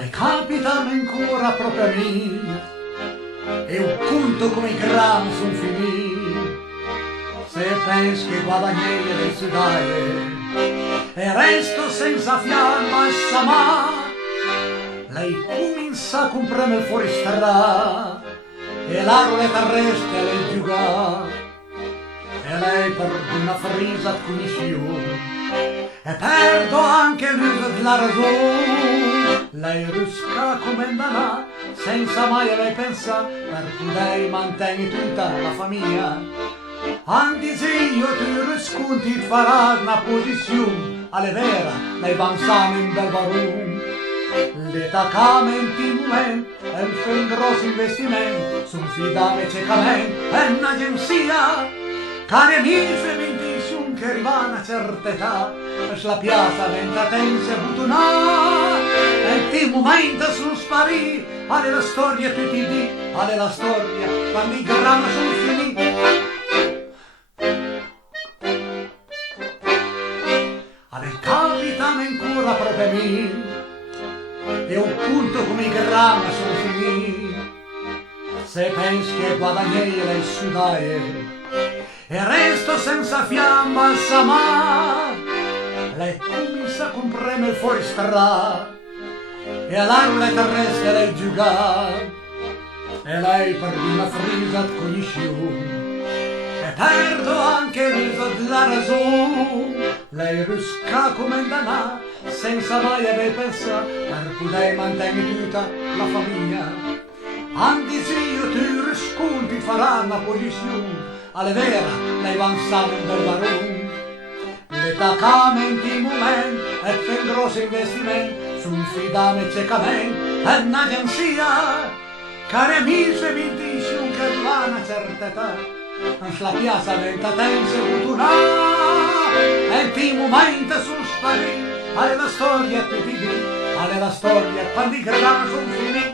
Ale capita ancora proprio a me, e un conto come gran son finì. Se pensi che guadagnei le sudaie e resto senza fiamma e samà, lei comincia a comprare fuori strada e l'arole terrestre le giuga, e lei per una frisa conosciu e perdo anche l'uso della ragione. Lei rusca come andrà senza mai lei pensa, per cui lei mantiene tutta la famiglia. Anche se io ti risconti farà una posizione alle vera, lei pensano in bel barum. L'attaccamento in momento e un grosso investimento, son fidame ciecamente è un'agenzia. Cari amici, benedizione che arriva a una certa età, la piazza diventa tensa e buttonata, e ti momento sono sparì, alle la storia tutti di, alle la storia quando i grandi sono finiti. Alle capitano ancora proprio a me, e un punto come i grandi sono finiti. Se pensi che guadagnei le sudaie e resto senza fiamma samà, lei comincia a comprare fuori strada e all'arule terrestre lei giuga, e lei per una frisa conosciu e perdo anche l'uso della ragione. Lei rusca come un danà senza mai aver pensato, per cui lei mantiene tutta la famiglia. Anche se io ti risconti farà una posizione alle vera, lei avanzava in bel barum. L'attaccamento in momento e per un grosso investimento, son fidame ciecamente è un'agenzia. Cari amici, mi dicono che arriva a una certa età, la piazza diventa tensa e buttonata, e in momento sono spariti, alle la storia tutti di, alle la storia quando i grandi sono finiti.